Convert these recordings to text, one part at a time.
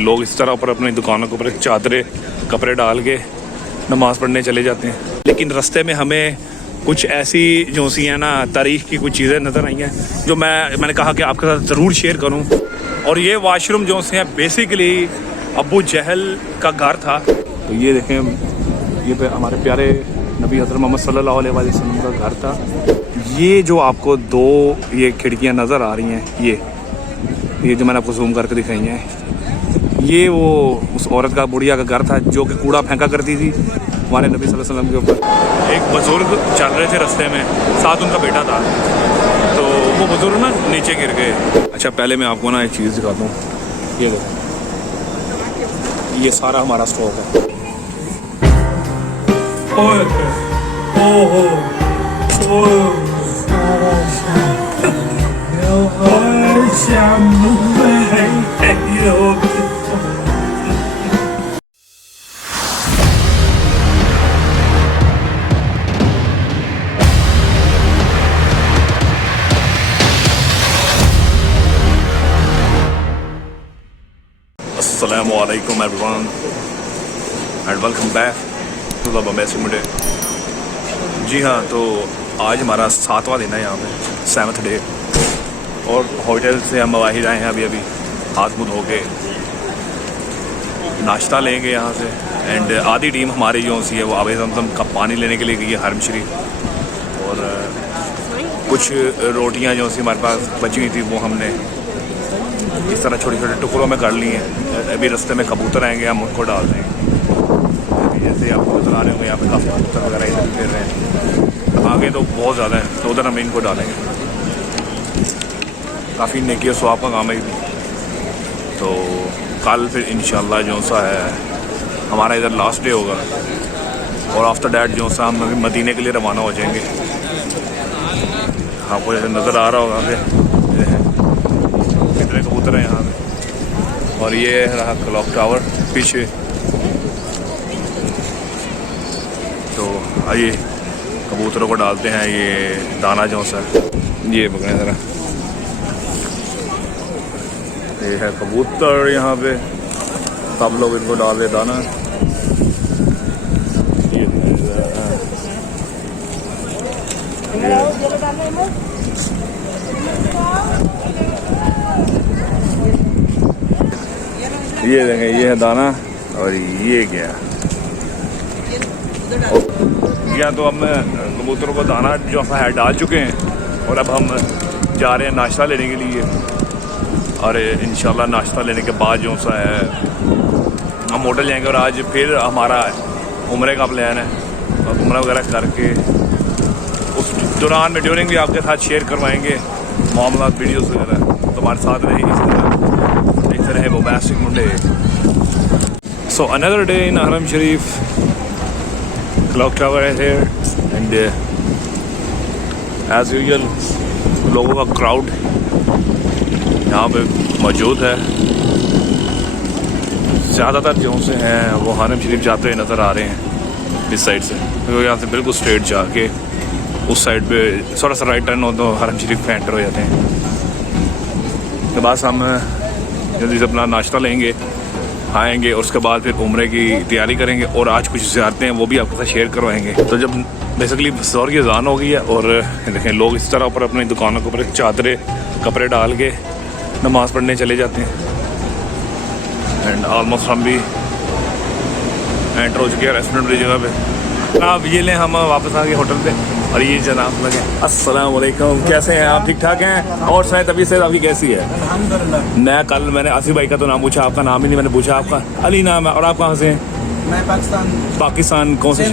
लोग इस तरह ऊपर अपनी दुकानों के ऊपर चादरें कपड़े डाल के नमाज़ पढ़ने चले जाते हैं। लेकिन रास्ते में हमें कुछ ऐसी जो सी है ना तारीख़ की कुछ चीज़ें नज़र आई हैं जो मैंने कहा कि आपके साथ ज़रूर शेयर करूं। और ये वाशरूम जो से हैं बेसिकली अबू जहल का घर था। तो ये देखें, ये पे हमारे प्यारे नबी हज़रत मोहम्मद सल्लल्लाहु अलैहि वसल्लम का घर था। ये जो आपको दो ये खिड़कियाँ नज़र आ रही हैं, ये जो मैंने आपको जूम करके दिखाई हैं, ये वो उस औरत का बुढ़िया का घर था जो कि कूड़ा फेंका करती थी हमारे नबी सल्लल्लाहु अलैहि वसल्लम के ऊपर। एक बुज़ुर्ग चल रहे थे रास्ते में, साथ उनका बेटा था, तो वो बुज़ुर्ग ना नीचे गिर गए। अच्छा, पहले मैं आपको ना एक चीज़ दिखाता हूँ। ये देखो, ये सारा हमारा स्टॉक है। Assalamualaikum everyone and welcome back to the Bombastic Monday। जी हाँ, तो आज हमारा 7वां दिन है यहाँ पे, 7th डे। और होटल से हम बाहर आए हैं अभी हाथ मुँह धो के, नाश्ता लेंगे यहाँ से। एंड आधी टीम हमारी जो सी है वो आबे ज़मज़म का पानी लेने के लिए गई है हरम शरीफ। और कुछ रोटियाँ जो सी हमारे पास बची हुई थी वो हमने इस तरह छोटे छोटे टुकड़ों में कर लिए हैं। अभी रास्ते में कबूतर आएंगे, हम उनको डाल देंगे। जैसे आपको नजर आ रहे होंगे यहाँ पे काफ़ी कबूतर वगैरह इधर फिर रहे हैं। आगे तो बहुत ज़्यादा है, तो उधर हम इनको डालेंगे। काफ़ी नेकी और स्वाब का काम है। तो कल फिर इंशाल्लाह जो सा है हमारा इधर लास्ट डे होगा। और आफ्टर डैट जो सा हम अभी मदीने के लिए रवाना हो जाएंगे। आपको जैसे नज़र आ रहा होगा कितने कबूतर हैं यहाँ पे। और ये रहा क्लॉक टावर पीछे। तो आइए कबूतरों को डालते हैं ये दाना जो सा, ये पकड़े ज़रा। ये है कबूतर यहाँ पे, सब लोग इनको डाल दे दाना। ये देखें, ये है दाना और ये क्या या तो हम कबूतरों को दाना जो है डाल चुके हैं। और अब हम जा रहे हैं नाश्ता लेने के लिए। और इंशाल्लाह नाश्ता लेने के बाद जो सा है हम होटल जाएंगे। और आज फिर हमारा उम्रे का प्लान है, और उम्रा वगैरह करके उस दौरान में ड्यूरिंग भी आपके साथ शेयर करवाएंगे मामला वीडियोस वगैरह। तो हमारे साथ रहे इस तरह वो Bombastic Monday। So another day in Haram Sharif, clock tower is here and as usual लोगों का क्राउड यहाँ पे मौजूद है। ज़्यादातर जो से हैं वो हरम शरीफ जाते हुए नज़र आ रहे हैं इस साइड से। तो यहाँ से बिल्कुल स्ट्रेट जाके उस साइड पे थोड़ा सा राइट टर्न हो तो हरम शरीफ में एंटर हो जाते हैं। तो बस हम जल्दी से अपना नाश्ता लेंगे, आएंगे और उसके बाद फिर उम्रे की तैयारी करेंगे। और आज कुछ ज़ियारतें हैं वो भी आपके साथ शेयर करवाएंगे। तो जब बेसिकली ज़ोर की अज़ान हो गई है और देखें लोग इस तरह ऊपर अपनी दुकानों के ऊपर चादरें कपड़े डाल के नमाज़ पढ़ने चले जाते हैं। एंड ऑलमोस्ट हम भी एंटर हो चुके हैं रेस्टोरेंट वाली जगह पे। अब ये लें, हम वापस आ गए होटल पे। और ये जनाब लगे। अस्सलाम वालेकुम, कैसे हैं आप? ठीक ठाक हैं? और शायद तबीयत से आपकी कैसी है? अल्हम्दुलिल्लाह। मैंने आसिफ भाई का तो नाम पूछा, आपका नाम ही नहीं मैंने पूछा। आपका अली नाम है। और आप कहाँ से हैं? मैं पाकिस्तान कौन से?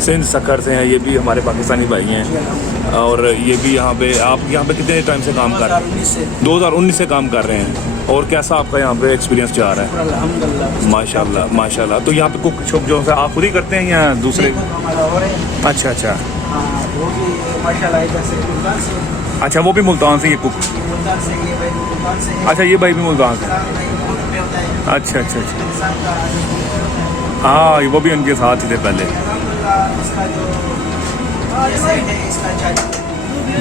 सिंध सक्खर से हैं। ये भी हमारे पाकिस्तानी भाई हैं। और ये भी यहाँ पे, आप यहाँ पे कितने टाइम से काम कर रहे हैं? 2019 से काम कर रहे हैं। और कैसा आपका यहाँ पे एक्सपीरियंस जा रहा है? अल्हम्दुलिल्लाह माशाल्लाह माशाल्लाह। तो यहाँ पे कुक शॉप जो है आप खुद ही करते हैं या दूसरे? अच्छा अच्छा अच्छा, वो भी मुल्तान से ये कुक? अच्छा, ये भाई भी मुल्तान से। अच्छा अच्छा अच्छा, हाँ वो भी उनके साथ ही थे पहले।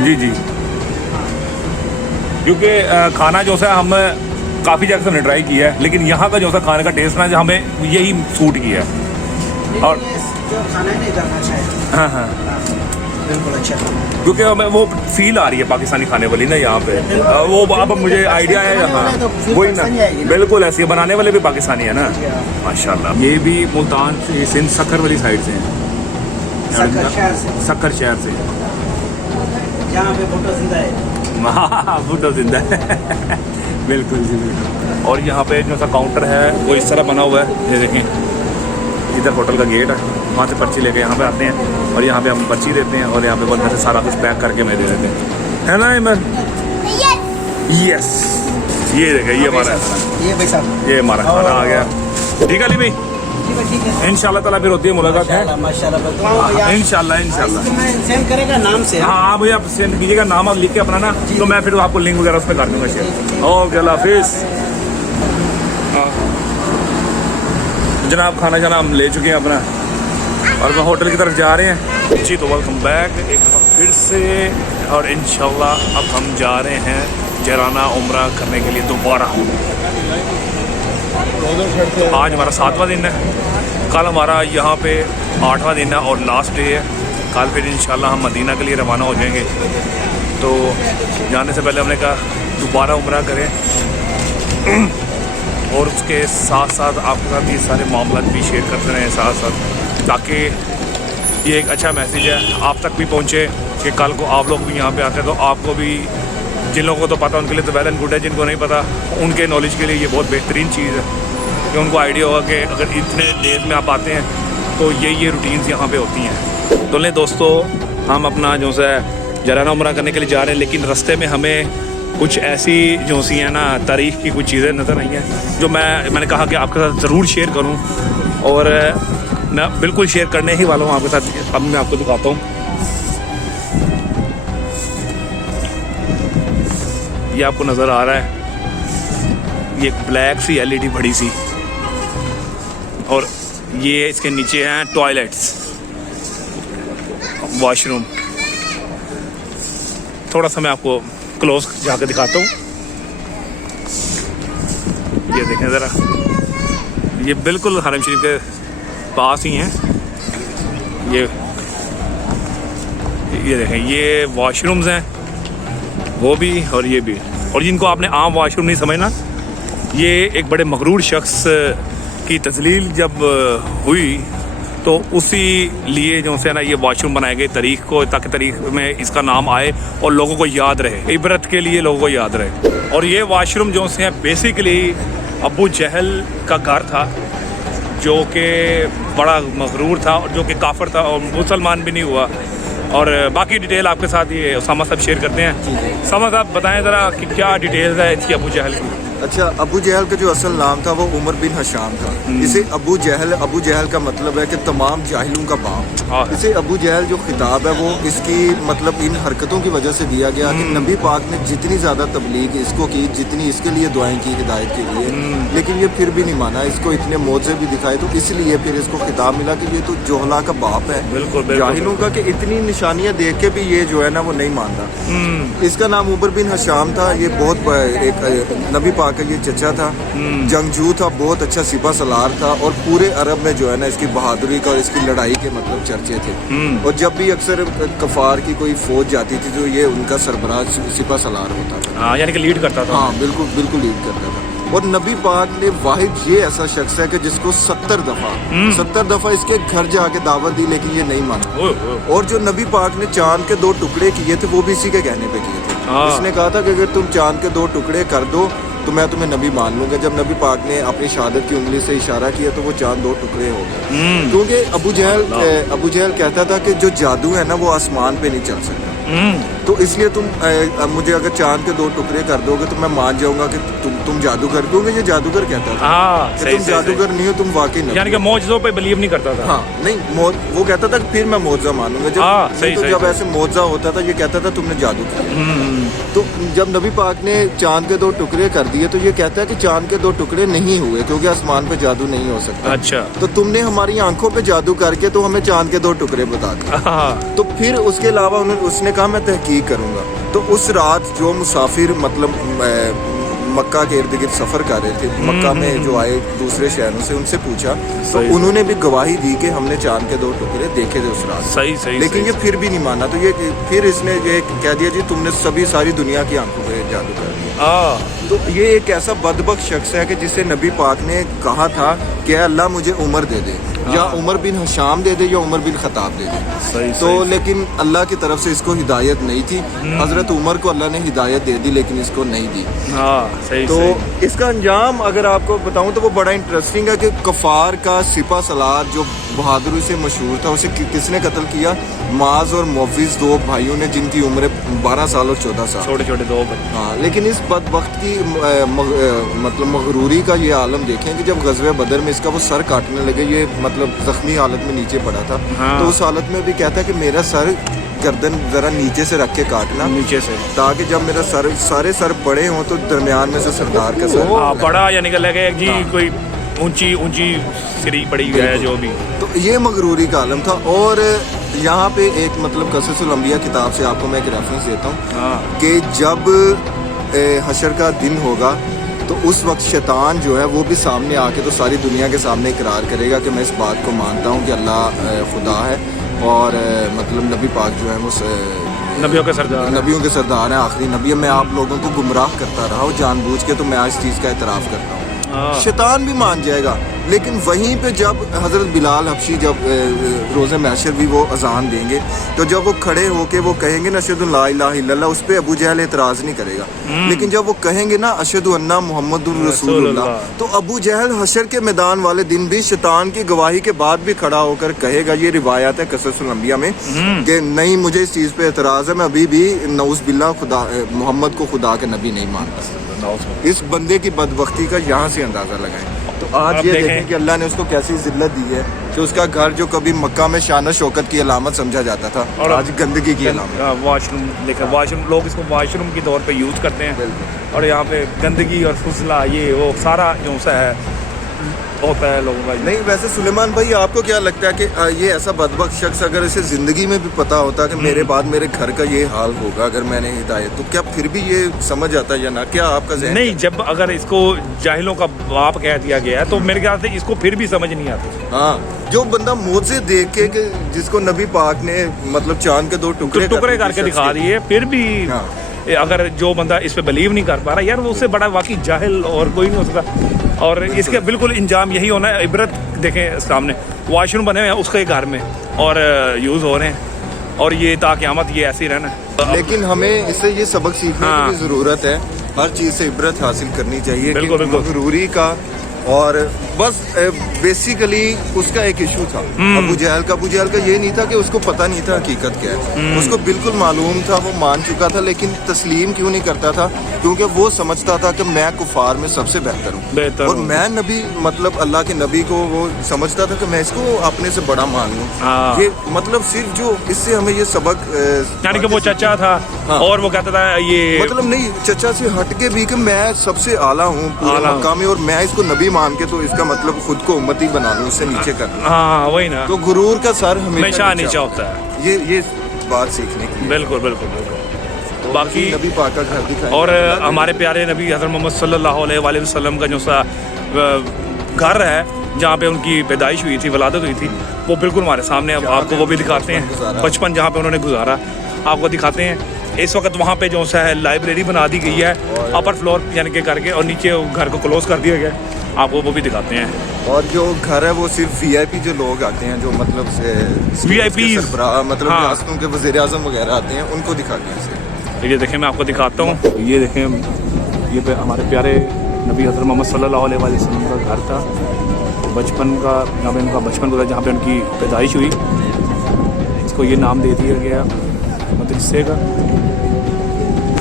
जी जी। क्योंकि खाना जो सा हम काफ़ी जगह से हमने ट्राई किया है, लेकिन यहाँ का जो सा खाने का टेस्ट ना जो हमें यही सूट किया है। और जो खाना नहीं करना चाहिए। हाँ हाँ, बिल्कुल अच्छा खाना, क्योंकि हमें वो फील आ रही है पाकिस्तानी खाने वाली ना यहाँ पे। वो अब मुझे आइडिया है, हाँ वही ना, बिल्कुल ऐसे बनाने वाले भी पाकिस्तानी है ना माशाल्लाह। ये भी मुल्तान से, सिंध सक्खर वाली साइड से हैं, सक्खर शहर से, जहाँ पे भुट्टो जिंदा है। भुट्टो जिंदा है बिल्कुल जी बिल्कुल। और यहाँ पे जो सा काउंटर है वो इस तरह बना हुआ है, ये देखें, इधर होटल का गेट है, वहाँ से पर्ची लेके यहाँ पे आते हैं और यहाँ पे हम पर्ची देते हैं और यहाँ पे बंदे से सारा कुछ पैक करके हमें दे देते हैं, है ना इमन? यस, ये देखें, ये हमारा, ये भाई साहब, ये हमारा खाना आ गया। ठीक है अली भाई, ठीक है इंशाल्लाह ताला फिर होती है मुलाकात है, माशाल्लाह। इंशाल्लाह। सेंड करेगा नाम से। हाँ हाँ भैया, आप सेंड कीजिएगा, नाम आप लिख के अपना ना, तो मैं फिर आपको लिंक वगैरह उस पर कर दूँगा शेयर। ओके, अल्लाह हाफिज़। जनाब खाना जाना हम ले चुके हैं अपना और मैं होटल की तरफ जा रहे हैं जी। तो वेलकम बैक एक दफ़ा फिर से, और इंशाल्लाह अब हम जा रहे हैं जराना उम्रा करने के लिए दोबारा। आज हमारा 7वां दिन है, कल हमारा यहाँ पे 8वां दिन है और लास्ट डे है। कल फिर इंशाल्लाह हम मदीना के लिए रवाना हो जाएंगे। तो जाने से पहले हमने कहा दोबारा उम्रा करें और उसके साथ साथ आपके साथ ये सारे मामला भी शेयर करते रहें साथ साथ, ताकि ये एक अच्छा मैसेज है आप तक भी पहुँचे कि कल को आप लोग भी यहाँ पे आते हैं तो आपको भी, जिन लोगों को तो पता उनके लिए तो वेल एंड गुड है, जिनको नहीं पता उनके नॉलेज के लिए ये बहुत बेहतरीन चीज़ है कि उनको आइडिया होगा कि अगर इतने डेज में आप आते हैं तो ये रूटीन्स यहाँ पे होती हैं। तो ले दोस्तों, हम अपना जो सा जराना उम्रा करने के लिए जा रहे हैं, लेकिन रास्ते में हमें कुछ ऐसी जो सी है ना तारीख़ की कुछ चीज़ें नज़र आई हैं जो मैंने कहा कि आपके साथ ज़रूर शेयर करूं, और मैं बिल्कुल शेयर करने ही वाला हूं आपके साथ। अब मैं आपको दिखाता हूं, ये आपको नज़र आ रहा है, ये ब्लैक सी LED बड़ी सी, और ये इसके नीचे हैं टॉयलेट्स, वॉशरूम। थोड़ा सा मैं आपको क्लोज जाकर दिखाता हूँ, ये देखें ज़रा, ये बिल्कुल हरम शरीफ के पास ही हैं। ये देखें, ये वॉशरूम्स हैं वो भी और ये भी, और जिनको आपने आम वॉशरूम नहीं समझना, ये एक बड़े मगरूर शख्स की तजलील जब हुई तो उसी लिए जो से ना ये वॉशरूम बनाए गए तारीख को, ताकि तारीख में इसका नाम आए और लोगों को याद रहे, इबरत के लिए लोगों को याद रहे। और ये वॉशरूम जो से बेसिकली अबू जहल का घर था, जो कि बड़ा मगरूर था और जो कि काफिर था और मुसलमान भी नहीं हुआ। और बाकी डिटेल आपके साथ ये उसामा साहब शेयर करते हैं। उसामा साहब बताएं ज़रा कि क्या डिटेल्स है इसकी अबू जहल की। अच्छा, अबू जहल का जो असल नाम था वो उमर बिन हशाम था। इसे अबू जहल का मतलब है कि तमाम जाहिलों का बाप। इसे अबू जहल जो खिताब है वो इसकी मतलब इन हरकतों की वजह से दिया गया कि नबी पाक ने जितनी ज़्यादा तबलीग इसको की, जितनी इसके लिए दुआएं की हिदायत के लिए, लेकिन ये फिर भी नहीं माना। इसको इतने मौजे भी दिखाए तो इसलिए फिर इसको खिताब मिला कि ये तो जोहला का बाप है, जाहिलों का, कि इतनी निशानियाँ देख के भी ये जो है ना वो नहीं मानता। इसका नाम उमर बिन हशाम था। ये बहुत एक नबी पाक का ये चचा था, जंगजू था, बहुत अच्छा सिपा सलार था, और पूरे अरब में जो है ना इसकी बहादुरी का और इसकी लड़ाई के मतलब चर्चे थे। और जब भी अक्सर कफार की कोई फौज जाती थी तो ये उनका सरबराह सिपा सलार होता था, यानी कि लीड करता था। हाँ बिल्कुल बिल्कुल लीड करता था। और नबी पाक ने वाहिद ये ऐसा शख्स है कि जिसको 70 दफ़ा इसके घर जाके दावत दी, लेकिन ये नहीं माना। और जो नबी पाक ने चांद के 2 टुकड़े किए थे वो भी इसी के कहने पे किए थे। इसने कहा था कि अगर तुम चांद के 2 टुकड़े कर दो तो मैं तुम्हें नबी मान लूंगा। जब नबी पाक ने अपनी शहादत की उंगली से इशारा किया तो वो चांद 2 टुकड़े हो गए। क्योंकि अबू जहल कहता था कि जो जादू है ना वो आसमान पे नहीं चल सकता, तो इसलिए तुम मुझे अगर चांद के 2 टुकड़े कर दोगे तो मैं मान जाऊंगा कि तुम जादूगर। क्योंकि ये जादूगर कहता था कि तुम जादूगर नहीं हो, तुम वाकई नहीं, यानी कि मौजज़ों पे बिलीव नहीं करता था। हाँ नहीं, वो कहता था कि फिर मैं मौजज़ा मानूंगा। जब ऐसे मौजज़ा होता था ये कहता था तुमने जादू किया। तो जब नबी पाक ने चांद के 2 टुकड़े कर दिए तो ये कहता है कि चांद के 2 टुकड़े नहीं हुए क्योंकि आसमान पे जादू नहीं हो सकता। अच्छा, तो तुमने हमारी आंखों पे जादू करके तो हमें चांद के 2 टुकड़े बता दिए। तो फिर उसके अलावा उसने कहा मैं तहकीक करूँगा। तो उस रात जो मुसाफिर मतलब मक्का के इर्द गिर्द सफ़र कर रहे थे, मक्का में जो आए दूसरे शहरों से, उनसे पूछा तो उन्होंने भी गवाही दी कि हमने चांद के 2 टुकड़े देखे थे उस रात। सही सही। लेकिन ये फिर भी नहीं माना, तो ये फिर इसने ये कह दिया जी तुमने सारी दुनिया की आंखों पे जादू कर दिया। तो ये एक ऐसा बदबख्त शख्स है कि जिसे नबी पाक ने कहा था कि अल्लाह मुझे उम्र दे दे, या उमर बिन हशाम दे दे या उमर बिन खताब दे दे। सही, तो सही। लेकिन अल्लाह की तरफ से इसको हिदायत नहीं थी। हज़रत उमर को अल्लाह ने हिदायत दे दी लेकिन इसको नहीं दी। सही, तो सही। इसका अंजाम अगर आपको बताऊं तो वो बड़ा इंटरेस्टिंग है कि कफार का सिपा सलार जो बहादुरी से मशहूर था, उसे किसने कत्ल किया? माज और मोफिज 2 भाइयों ने, जिनकी उम्र 12 साल और 14 साल, छोटे छोटे 2 बच्चे। हाँ, लेकिन इस बदबख्त की मतलब मगरूरी का ये आलम देखें कि जब गज़वे बदर में इसका वो सर काटने लगे, ये मतलब जख्मी हालत में नीचे पड़ा था। तो उस हालत में भी कहता है कि मेरा सर गर्दन जरा नीचे से रख के काटना, नीचे से, ताकि जब मेरा सारे सर बड़े हों तो दरमियान में से सरदार का सर बड़ा या निकल लगे जी। कोई ऊंची सिरी पड़ी है जो भी। तो ये मगरूरी का आलम था। और यहाँ पे एक मतलब क़ससुल अंबिया किताब से आपको मैं एक रेफरेंस देता हूँ कि जब हशर का दिन होगा तो उस वक्त शैतान जो है वो भी सामने आके तो सारी दुनिया के सामने इकरार करेगा कि मैं इस बात को मानता हूँ कि अल्लाह खुदा है और मतलब नबी पाक जो है वो नबियों के सरदार हैं, आखिरी नबी। मैं आप लोगों को गुमराह करता रहा हूँ जानबूझ के, तो मैं आज चीज़ का एतराफ़ करता हूँ। शैतान भी मान जाएगा। लेकिन वहीं पे जब हज़रत बिलाल हबशी जब रोज़े महशर भी वो अजान देंगे, तो जब वो खड़े होके वो कहेंगे ना अशहदु ला इलाहा इल्लल्लाह, उस पर अबू जहल एतराज़ नहीं करेगा। लेकिन जब वो कहेंगे ना अशहदु अन्ना मुहम्मदुर रसूलुल्लाह, तो अबू जहल हशर के मैदान वाले दिन भी शैतान की गवाही के बाद भी खड़ा होकर कहेगा, ये रिवायत है क़ससुल अंबिया में, कि नहीं मुझे इस चीज़ पे एतराज़ है, मैं अभी भी नऊज़ बिल्लाह खुदा मोहम्मद को खुदा के नबी नहीं मानता। इस बंदे की बदबख्ती का यहाँ से अंदाज़ा लगाएं। तो आज ये देखें कि अल्लाह ने उसको कैसी जिल्लत दी है कि उसका घर जो कभी मक्का में शान शौकत की अलामत समझा जाता था और आज गंदगी की अलामत। वॉशरूम देखा, वॉशरूम लोग इसको वॉशरूम के तौर पे यूज़ करते हैं, और यहाँ पे गंदगी और फुसला ये वो सारा जो सा है होता है लोगों का। नहीं, वैसे सुलेमान भाई आपको क्या लगता है कि ये ऐसा बदबख्त शख्स अगर इसे ज़िंदगी में भी पता होता कि मेरे बाद मेरे घर का ये हाल होगा अगर मैंने हिदायत, तो क्या फिर भी ये समझ आता या ना? क्या आपका ज़हन? नहीं, जब अगर इसको जाहिलों का बाप कह दिया गया है तो मेरे ख्याल से इसको फिर भी समझ नहीं आती। हाँ, जो बंदा मोज़े देख के कि जिसको नबी पाक ने मतलब चांद के 2 टुकड़े करके दिखा दिए, फिर भी अगर जो बंदा इस पे बिलीव नहीं कर पा रहा यार, वो उससे बड़ा वाकई जाहिल और कोई नहीं हो सकता। और इसके बिल्कुल इंजाम यही होना है। इबरत देखें, सामने वॉशरूम बने हुए हैं उसके घर में और यूज़ हो रहे हैं, और ये ताक़यामत ये ऐसे ही रहना है। लेकिन हमें इससे ये सबक सीखने की भी ज़रूरत है। हर चीज़ से इबरत हासिल करनी चाहिए। बिल्कुल मगरूरी का और बस बेसिकली उसका एक इशू था अबू जहल का ये नहीं था कि उसको पता नहीं था हकीकत क्या है, उसको बिल्कुल मालूम था, वो मान चुका था, लेकिन तस्लीम क्यों नहीं करता था? क्योंकि वो समझता था कि मैं कुफार में सबसे बेहतर हूँ और मैं नबी मतलब अल्लाह के नबी को वो समझता था कि मैं इसको अपने से बड़ा मान लूँ। ये मतलब सिर्फ जो इससे हमें ये सबक यानी कि वो चचा था और वो कहता था ये मतलब नहीं, चचा से हट के भी कि मैं सबसे आला हूँ पूरे मक्का में और मैं इसको नबी मान के तो इसका मतलब खुद को उम्मती बना लूं, उससे नीचे कर लूं। हाँ वही ना, तो गुरूर का सर हमेशा नीचा होता है। ये बात सीखने की। बिल्कुल बिल्कुल बिल्कुल। तो बाकी नबी पाक का घर दिखाएं और हमारे प्यारे नबी हज़रत मोहम्मद सल्लल्लाहु अलैहि वसल्लम का जो सा घर है जहाँ पे उनकी पैदाइश हुई थी, वलादत हुई थी, वो बिल्कुल हमारे सामने। अब आपको वो भी दिखाते हैं, बचपन जहाँ पे उन्होंने गुजारा आपको दिखाते हैं। इस वक्त वहाँ पे जो सा है लाइब्रेरी बना दी गई है अपर फ्लोर यानी कि करके, और नीचे घर को क्लोज कर दिया गया। आपको वो भी दिखाते हैं। और जो घर है वो सिर्फ वीआईपी जो लोग आते हैं, जो मतलब से वीआईपी मतलब रियासतों के वज़ीर आज़म वगैरह आते हैं, उनको दिखाते हैं। तो ये देखें, मैं आपको दिखाता हूँ। ये देखें, ये पे हमारे प्यारे नबी हज़रत मोहम्मद सल्लल्लाहु अलैहि वसल्लम का घर था, बचपन का, जहाँ पे उनका बचपन गुजरा, जहाँ पे उनकी पैदाइश हुई। इसको ये नाम दे दिया गया मदरसे का,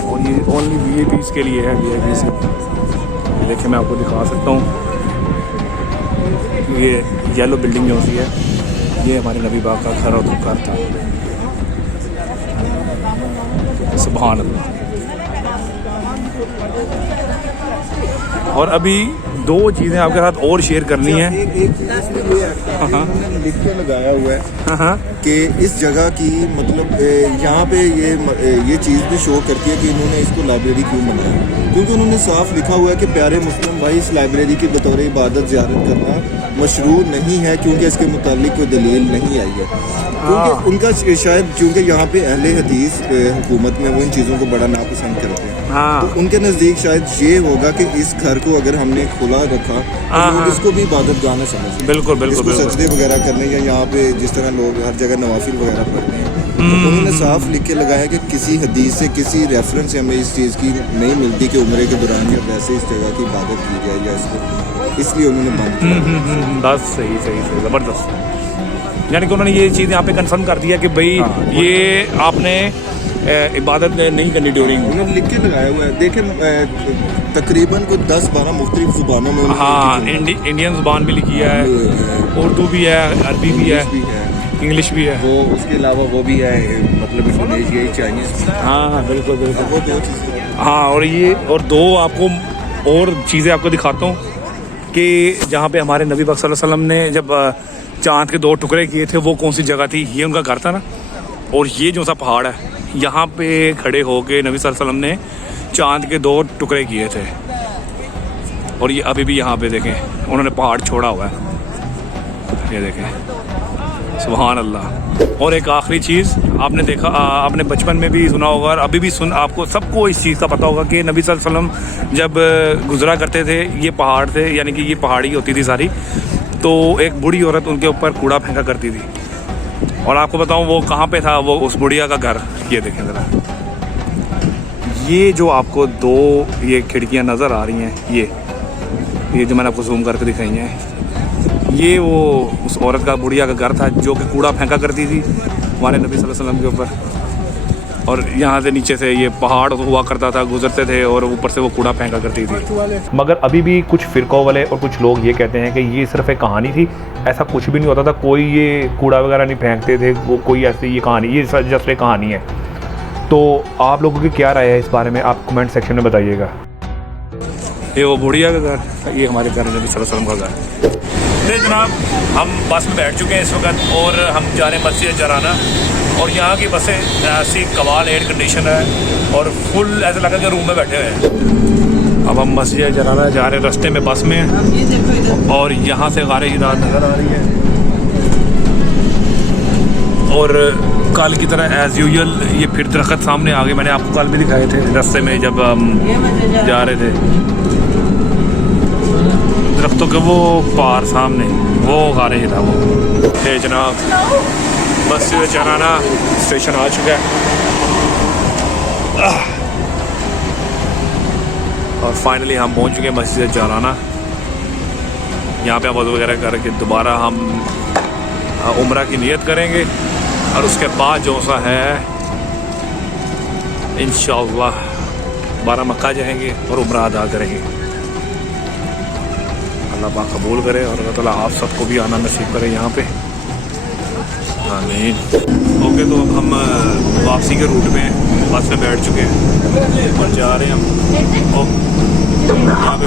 और ये ओनली वीआईपीज़ के लिए है। वीआईपी से ये देखें, मैं आपको दिखा सकता हूँ। ये येलो बिल्डिंग जो सी है, ये हमारे नबी बाग का घर और घर था। सुभान अल्लाह। और अभी दो चीज़ें आपके साथ और शेयर करनी है। एक चीज़ इसमें ये है, इन्होंने लिख के लगाया हुआ है कि इस जगह की मतलब यहाँ पे ये चीज़ भी शो करती है कि इन्होंने इसको लाइब्रेरी क्यों बनाया, क्योंकि उन्होंने साफ लिखा हुआ है कि प्यारे मुस्लिम भाई इस लाइब्रेरी की बतौर इबादत ज़ियारत करना मशरू नहीं है, क्योंकि इसके मुतालिक कोई दलील नहीं आई है। क्योंकि उनका शायद चूँकि यहाँ पे अहले हदीस हुकूमत में वो इन चीज़ों को बड़ा नापसंद करते हैं, तो उनके नज़दीक शायद ये होगा कि इस घर को अगर हमने खुला रखा तो लोग इसको भी इबादत गाना समझें। बिल्कुल बिल्कुल इसको सजदे वगैरह करने या यहाँ पे जिस तरह लोग हर जगह नवाफिल वगैरह पढ़ते हैं, तो उन्होंने साफ लिख के लगाया कि किसी हदीस से किसी रेफरेंस से हमें इस चीज़ की नहीं मिलती कि उम्रे के दौरान या वैसे इस जगह की इबादत की जाए या इसको, इसलिए उन्होंने बंद किया। बस सही सही सही ज़बरदस्त। यानी कि उन्होंने ये चीज़ यहाँ पे कंफर्म कर दिया कि भाई ये आपने इबादत नहीं करनी ड्यूरिंग। उन्होंने लिख के लगाया हुआ है, देखें तकरीबन को 10-12 मुख्तलिफ ज़ुबानों में। हाँ, इंडियन ज़ुबान भी लिखी है, उर्दू भी है, अरबी भी है, इंग्लिश भी है, वो उसके अलावा वो भी है मतलब इंडोनेशियाई, चाइनीज़। हाँ बिल्कुल बिल्कुल, वो दो चीज़ें। हाँ और ये और दो आपको और चीज़ें आपको दिखाता हूँ कि जहाँ पे हमारे नबी पाक सल्लल्लाहु अलैहि वसल्लम ने जब चाँद के 2 टुकड़े किए थे, वो कौन सी जगह थी? ये उनका घर था ना। और ये जो सा पहाड़ है, यहाँ पे खड़े होके नबी सल्लल्लाहु अलैहि वसल्लम ने चाँद के 2 टुकड़े किए थे। और ये अभी भी यहाँ पे देखें, उन्होंने पहाड़ छोड़ा हुआ है, ये देखें, सुभान अल्लाह। और एक आखिरी चीज़ आपने देखा, आपने बचपन में भी सुना होगा और अभी भी आपको सबको इस चीज़ का पता होगा कि नबी सल्लल्लाहु अलैहि वसल्लम जब गुजरा करते थे ये पहाड़ से, यानी कि ये पहाड़ी होती थी सारी, तो एक बूढ़ी औरत उनके ऊपर कूड़ा फेंका करती थी। और आपको बताऊं वो कहाँ पे था, वो उस बुढ़िया का घर। ये देखें ज़रा, ये जो आपको 2 ये खिड़कियाँ नज़र आ रही हैं, ये जो मैंने आपको जूम करके दिखाई हैं, ये वो उस औरत का, बुढ़िया का घर था जो कि कूड़ा फेंका करती थी हमारे नबी सल्लल्लाहु अलैहि वसल्लम के ऊपर। और यहाँ से नीचे से ये पहाड़ हुआ करता था, गुजरते थे और ऊपर से वो कूड़ा फेंका करती थी। मगर अभी भी कुछ फ़िरक़ों वाले और कुछ लोग ये कहते हैं कि ये सिर्फ एक कहानी थी, ऐसा कुछ भी नहीं होता था, कोई ये कूड़ा वगैरह नहीं फेंकते थे, वो कोई ऐसी ये कहानी, ये जस्ट एक कहानी है। तो आप लोगों की क्या राय है इस बारे में, आप कमेंट सेक्शन में बताइएगा। ये वो बुढ़िया का घर, ये हमारे घर नबी सल्लल्लाहु अलैहि वसल्लम का घर। तो जनाब हम बस में बैठ चुके हैं इस वक्त और हम जा रहे हैं मस्जिद जराना। और यहाँ की बसें ऐसी कमाल एयर कंडीशन है और फुल ऐसा लगा कि रूम में बैठे हुए हैं। अब हम मस्जिद जराना जा रहे हैं, रास्ते में बस में हैं और यहाँ से गारे हिरात नज़र आ रही है। और कल की तरह एज़ यूजुअल ये फिर दरख्त सामने आ गए, मैंने आपको कल भी दिखाए थे रास्ते में जब हम जा रहे थे, दरख्तों के वो पार सामने वो गारे हिरा वो। हे जनाब मस्जिद जराना स्टेशन आ चुका है और फाइनली हम पहुंच चुके हैं मस्जिद जराना। यहाँ पे वज़ू वगैरह करके दोबारा हम उम्रा की नियत करेंगे और उसके बाद जो सा है इंशाअल्लाह दोबारा मक्का जाएंगे और उम्रा अदा करेंगे। अल्लाह पाक कबूल करे और अल्लाह ताला आप सबको भी आना नसीब करे यहाँ पे, आमीन। ओके, तो अब हम वापसी के रूट में बस में बैठ चुके हैं और जा रहे हैं हम यहाँ पे।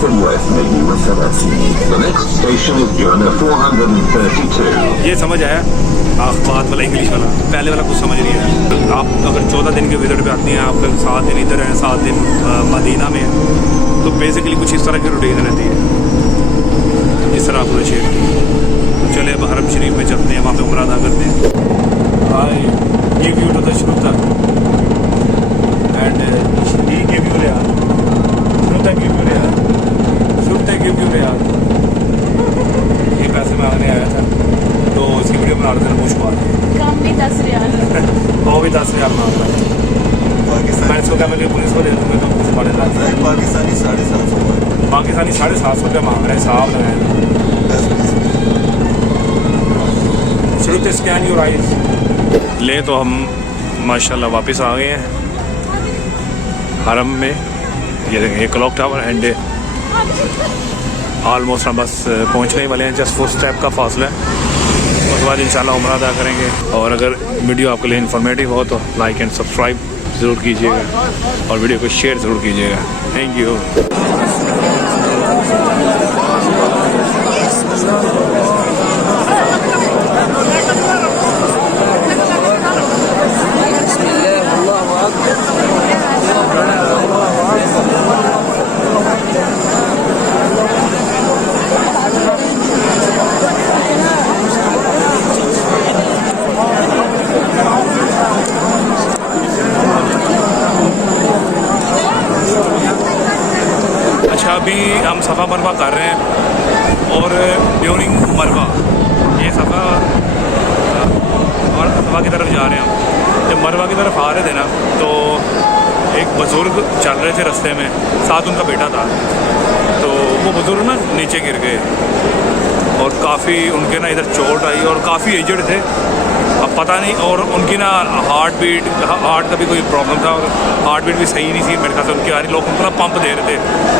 431. The next station is Journey 432. ये समझ आया बात वाला इंग्लिश वाला, पहले वाला कुछ समझ नहीं आया। आप अगर 14 दिन के विजिट पे आती हैं, आप 7 दिन इधर हैं, 7 दिन मदीना में, तो बेसिकली कुछ इस तरह की रूटीन रहती है जिस तरह आपको शेयर की। चले अब हरम शरीफ में चलते हैं, वहाँ पे उम्रा अदा करते हैं। I give you to the श्रुता and he give you Riyadh, श्रुता गिव यू रियाद, श्रुता गिव यू रियाद। ये पैसे मांगने आया था तो इसकी वीडियो बना रहे थे, पूछ पा कम भी 10 रियाल, वो भी 10 रियाल मांग रहा है। मैं इसको क्या, मैं पुलिस को दे दूँगा तो कुछ पड़े था। पाकिस्तानी 750 पाकिस्तानी 750 रुपये मांग रहे हैं, साहब लगाए। शुरू से स्कैन योर आइज ले, तो हम माशाल्लाह वापस आ गए हैं हरम में। ये देखें ये क्लॉक टावर एंड ऑलमोस्ट हम बस पहुंचने ही वाले हैं, जस्ट 4 स्टेप का फासला है। उसके बाद इंशाल्लाह उम्रा अदा करेंगे। और अगर वीडियो आपके लिए इन्फॉर्मेटिव हो तो लाइक एंड सब्सक्राइब ज़रूर कीजिएगा और वीडियो को शेयर ज़रूर कीजिएगा। Thank you. अच्छा, अभी हम सफ़ा मरवा कर रहे हैं और ड्यूरिंग मरवा ये सफ़ा और सफ़ा की तरफ जा रहे हैं हम। जब मरवा की तरफ आ रहे थे ना तो एक बुज़ुर्ग चल रहे थे रास्ते में, साथ उनका बेटा था। तो वो बुज़ुर्ग ना नीचे गिर गए और काफ़ी उनके ना इधर चोट आई और काफ़ी एजड थे। अब पता नहीं, और उनकी ना हार्ट का भी कोई प्रॉब्लम था और हार्ट बीट भी सही नहीं थी मेरे ख्याल से उनकी आ रही। लोग उनको ना पंप दे रहे थे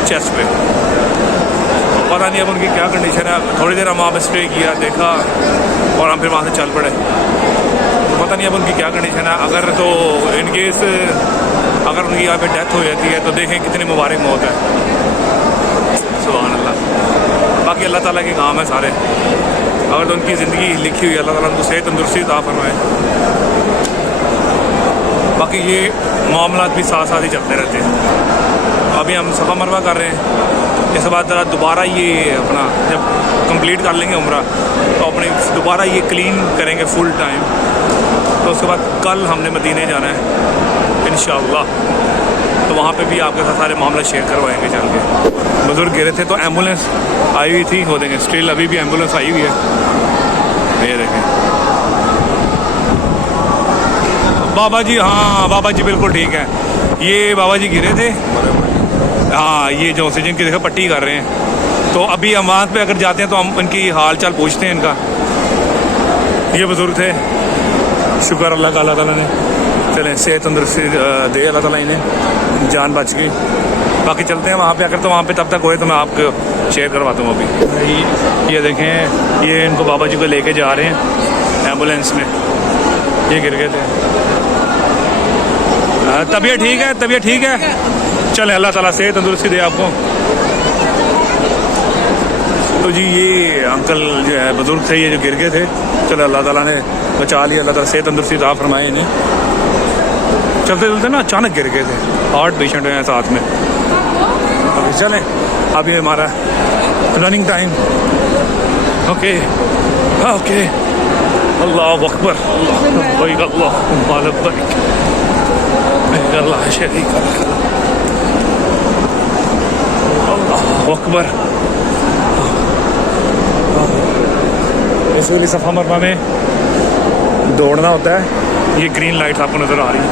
चेस्ट पे। पता नहीं अब उनकी क्या कंडीशन है। थोड़ी देर हम वहाँ पे स्टे किया, देखा और हम फिर वहाँ से चल पड़े। तो पता नहीं अब उनकी क्या कंडीशन है। अगर तो इन केस अगर उनकी यहाँ पे डेथ हो जाती है तो देखें कितनी मुबारक मौत है। सुभान अल्लाह। बाकी अल्लाह ताला के काम है सारे। अगर तो उनकी ज़िंदगी लिखी हुई है, अल्लाह ताला उनको सेहत तंदुरुस्ती अता फरमाए। बाकी ये मामला भी साथ साथ ही चलते रहते हैं। अभी हम सफ़ा मरवा कर रहे हैं। इसके बाद ज़रा दोबारा ये अपना जब कंप्लीट कर लेंगे उम्रा तो अपने दोबारा ये क्लीन करेंगे फुल टाइम। तो उसके बाद कल हमने मदीने जाना है इंशाअल्लाह। तो वहाँ पे भी आपके साथ सारे मामला शेयर करवाएंगे चल के। बुज़ुर्ग गिरे थे तो एम्बुलेंस आई हुई थी, हो देंगे स्टिल अभी भी एम्बुलेंस आई हुई है। ये देखें बाबा जी, हाँ बाबा जी बिल्कुल ठीक है। ये बाबा जी गिरे थे, हाँ ये जो ऑक्सीजन की देखो पट्टी कर रहे हैं। तो अभी हम वहाँ पे अगर जाते हैं तो हम इनकी हाल चाल पूछते हैं इनका। ये बुज़ुर्ग थे, शुक्र अल्लाह ताला ने, चलें सेहत तंदुरुस्ती दे अल्लाह ताला इन्हें, जान बच गई। बाकी चलते हैं वहाँ पे। अगर तो वहाँ पे तब तक होए तो मैं आपको शेयर करवाता हूँ। अभी ये देखें, ये इनको बाबा जी को लेके जा रहे हैं एम्बुलेंस में। ये गिर गए थे। तबीयत ठीक है, तबीयत ठीक है। चलें, अल्लाह ताला सेहत तंदुरुस्ती दे आपको। तो जी ये अंकल जो है बुज़ुर्ग थे, ये जो गिर गए थे, चलो अल्लाह ताला ने बचा लिया। अल्लाह ताला सेहत तंदुरुस्ती अता फरमाए इन्हें। चलते चलते ना अचानक गिर गए थे, हार्ट पेशेंट हैं साथ में। अभी चलें, अभी हमारा रनिंग टाइम। ओके ओके, अल्लाह अकबर, अल्लाह शरीक, अल्लाह अकबर। इसलिए सफ़ा मरवा में दौड़ना होता है। ये ग्रीन लाइट्स आपको नज़र आ रही है।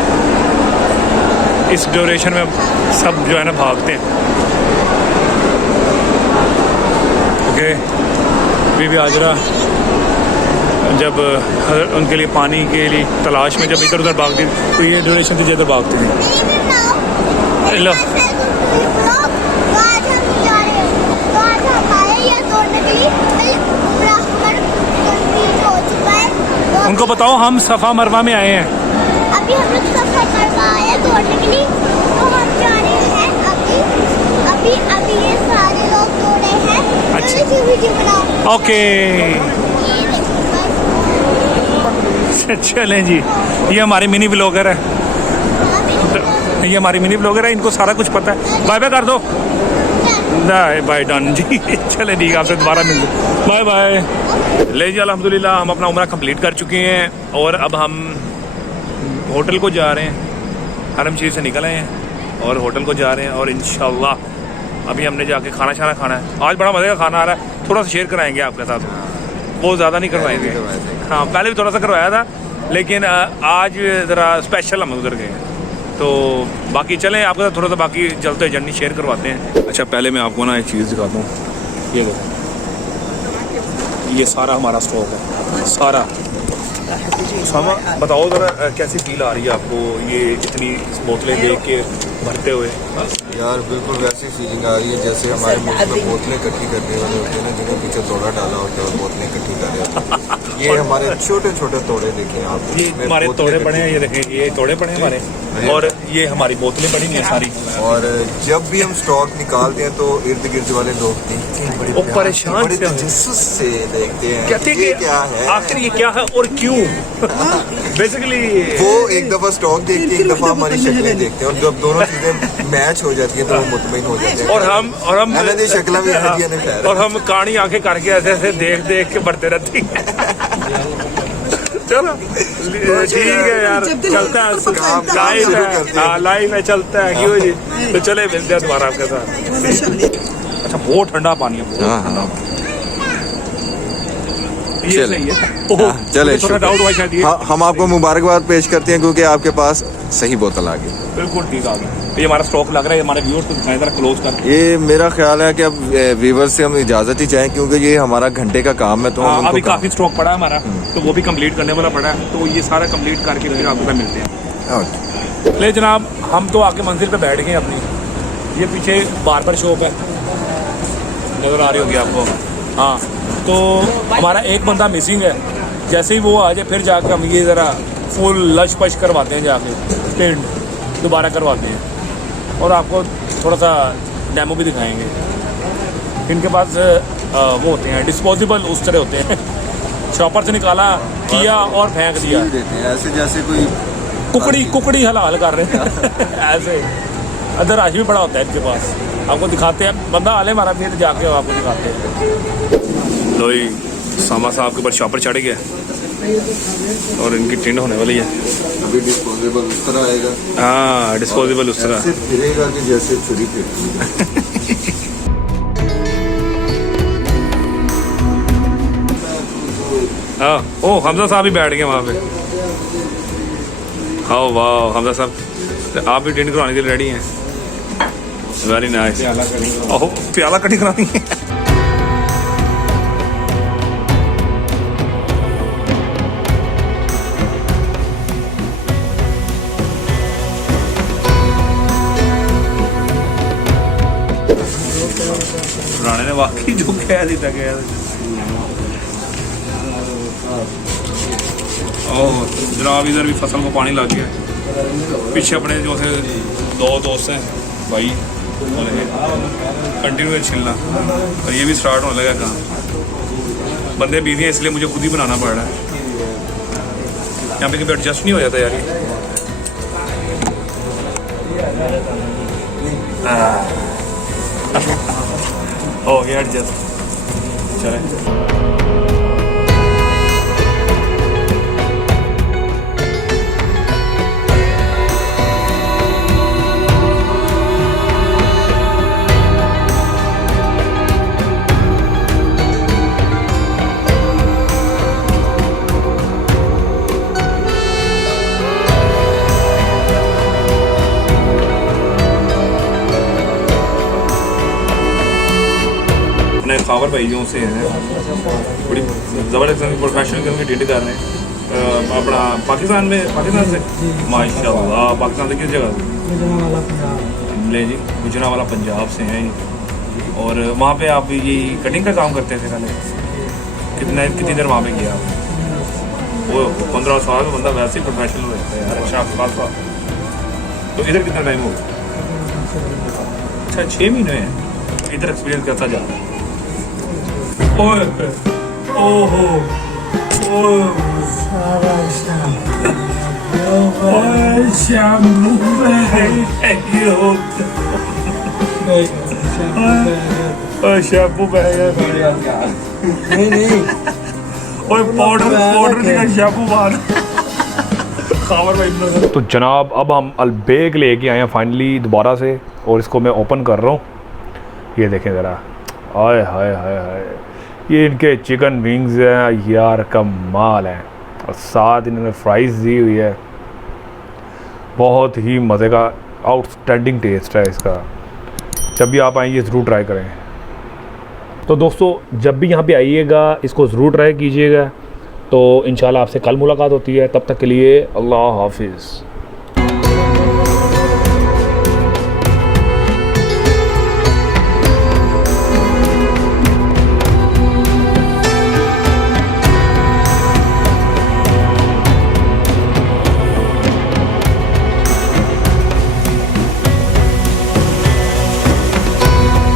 इस ड्यूरेशन में सब जो है ना भागते हैं। ओके, बीबी हाजरा जब उनके लिए पानी के लिए तलाश में जब इधर उधर भागती तो ये ड्यूरेशन से ज़्यादा भागती थी। लो उनको बताओ हम सफ़ा मरवा में आए हैं। अभी हम लोग सफ़ा मरवा आए हैं दौड़ने के लिए। तो हम जा रहे हैं अभी ये सारे लोग दौड़े हैं। अच्छा, वीडियो बनाओ। ओके चलें जी। ये हमारे मिनी ब्लॉगर है, ये हमारी मिनी ब्लॉगर है, इनको सारा कुछ पता है। बाय बाय कर दो। बाय डन जी। चले ठीक है, आपसे दोबारा मिल लो। Bye bye. ले जी, अल्हम्दुलिल्लाह हम अपना उम्रा कंप्लीट कर चुके हैं और अब हम होटल को जा रहे हैं। हरम शरीफ से निकल आए हैं और होटल को जा रहे हैं और इंशाल्लाह अभी हमने जाके खाना शाना खाना है। आज बड़ा मज़े का खाना आ रहा है, थोड़ा सा शेयर कराएंगे आपके साथ। वो ज़्यादा नहीं करवाएंगे, हाँ पहले भी थोड़ा सा करवाया था लेकिन आज ज़रा स्पेशल हम उधर गए। तो बाकी चलें आपके साथ थोड़ा सा बाकी चलते जर्नी शेयर करवाते हैं। अच्छा, पहले मैं आपको ना एक चीज़ दिखाता हूँ। ये देखो, ये सारा हमारा स्टॉक है, सारा। बताओ ज़रा कैसी फील आ रही है आपको ये इतनी बोतलें देख के? भरते हुए। यार बिल्कुल वैसी फीलिंग आ रही है जैसे हमारे मुल्क में बोतलें इकट्ठी करने वाले होते हैं ना, जिन्हें पीछे तोड़ा डाला होता है और बोतलें इकट्ठी कर रहे होते हैं। ये हमारे छोटे छोटे तोड़े देखें आप, ये इसमें हमारे बोतलें तोड़े इकट्ठी- पड़े हैं, ये देखें ये तोड़े पड़े हैं हमारे, और ये हमारी बोतलें पड़ी हुई हैं सारी। और जब भी हम स्टॉक निकालते हैं तो इर्द गिर्द वाले लोग देखते हैं, बड़े वो प्यार परेशान से, बड़े से हैं। तजस्सुस से देखते हैं कहते कि ये हैं क्या कि है। आखिर ये क्या है और क्यों। बेसिकली वो एक दफा स्टॉक देखते हैं, एक दफा हमारी शक्लें देखते हैं, और जब दोनों चीजें मैच हो जाती हैं तो वो मुतमईन हो जाते हैं। और हम ਇਹਨਾਂ ਦੀਆਂ ਸ਼ਕਲਾਂ ਵੀ ਇਹੋ ਜਿਹੀਆਂ ਨੇ ਖੈਰ। और हम कहानी आंखें करके ऐसे ऐसे देख देख के बढ़ते रहती हैं। चलो ठीक है यार, चलता है काम लाइव शुरू है, करते हैं। हाँ लाइव है, चलता है क्यों जी। तो चले मिलते हैं दोबारा आपके साथ। अच्छा बहुत ठंडा पानी है, बहुत हाँ, ठंडा। हाँ। ये चले। सही है। ओहो, चले मुझे थोड़ा डाउट हुआ शायद ये। हाँ, हम आपको मुबारकबाद पेश करते हैं क्योंकि आपके पास सही बोतल आ गई। बिल्कुल ठीक आ गया। ये हमारा स्टॉक लग रहा है, हमारे व्यूअर्स को दिखाएं जरा क्लोज करके। ये मेरा ख्याल है कि अब व्यूअर्स से हम इजाज़त ही चाहें क्योंकि ये हमारा घंटे का काम है, तो हम हाँ, उनको अभी काम- काफी स्टॉक पड़ा है हमारा, तो वो भी कंप्लीट करने वाला पड़ा है, तो ये सारा कंप्लीट करके फिर आपको मिलते हैं। ओके। ले जनाब, हम तो आके मंजिल पे बैठ गए अपनी। ये पीछे बार्बर शॉप है, नज़र आ रही होगी आपको। हाँ, तो हमारा एक बंदा मिसिंग है। जैसे ही वो आ जाए फिर जाके हम ये ज़रा फुल लश पश करवाते हैं, जाके पेंट दोबारा करवाते हैं और आपको थोड़ा सा डेमो भी दिखाएंगे। इनके पास वो होते हैं डिस्पोजेबल उस तरह होते हैं, शॉपर से निकाला किया और फेंक दिया। देते हैं ऐसे जैसे कोई कुकड़ी हलाल कर रहे हैं ऐसे। अंदर राश भी बड़ा होता है इनके पास, आपको दिखाते हैं। बंदा आले हमारा फिर जाके आपको दिखाते हैं। लो जी, सामा साहब के ऊपर शॉपर चढ़ गया और इनकी टिंड होने वाली है। अभी डिस्पोजेबल उस तरह आएगा, हाँ डिस्पोजेबल उस तरह। ऐसे फिरेगा कि जैसे छुरी फिरती है। हाँ, ओ हमजा साहब भी बैठ गए वहाँ पे। हाँ वाह हमजा साहब, तो आप भी टिंड करवाने के लिए रेडी हैं। Very nice. ओह प्याला कटिंग करानी है। राणे ने वाकई जो कह दी था ओह जनाब, इधर भी फसल को पानी लग गया। पीछे अपने जो थे दो दोस्त हैं भाई, कंटिन्यू छिलना, और ये भी स्टार्ट होने लगा काम। बंदे बिजी हैं इसलिए मुझे खुद ही बनाना पड़ रहा है। यहाँ पे कभी एडजस्ट नहीं हो जाता यार ये। हो गया एडजस्ट, चले। खावर भाइयों से हैं, बड़ी ज़बरदस्त प्रोफेशनल किस्म की ड्यूटी कर रहे हैं। अपना पाकिस्तान से माशाल्लाह, पाकिस्तान से किस जगह से? ले जी, गुजरांवाला पंजाब से हैं ये। और वहाँ पे आप ये कटिंग का काम करते थे पहले? कितनी देर वहाँ पे किया आप? वो 15 साल बंदा वैसे ही प्रोफेशनल हो जाता है यार। अच्छा खासा। तो इधर कितना टाइम हो गया? अच्छा 6 महीने हैं। इधर एक्सपीरियंस कैसा जा रहा है? ओहो शैम्पू तो जनाब अब हम अलबेग लेके आए हैं फाइनली दोबारा से, और इसको मैं ओपन कर रहा हूँ। ये देखें ज़रा, आय हाय हाय हाय, ये इनके चिकन विंग्स हैं यार, कमाल हैं। और साथ इन्होंने फ्राइज़ दी हुई है, बहुत ही मज़े का आउटस्टैंडिंग टेस्ट है इसका। जब भी आप आएंगे ज़रूर ट्राई करें। तो दोस्तों जब भी यहाँ पे आइएगा इसको ज़रूर ट्राई कीजिएगा। तो इंशाल्लाह आपसे कल मुलाकात होती है, तब तक के लिए अल्लाह हाफिज़।